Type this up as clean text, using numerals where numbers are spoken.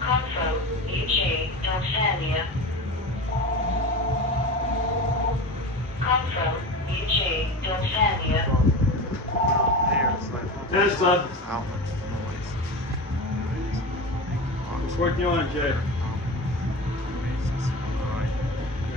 Confo, UG, Deltania. Confo, UG, Deltania. Little hairs like Yes, bud. how much noise. What's working on, Jay?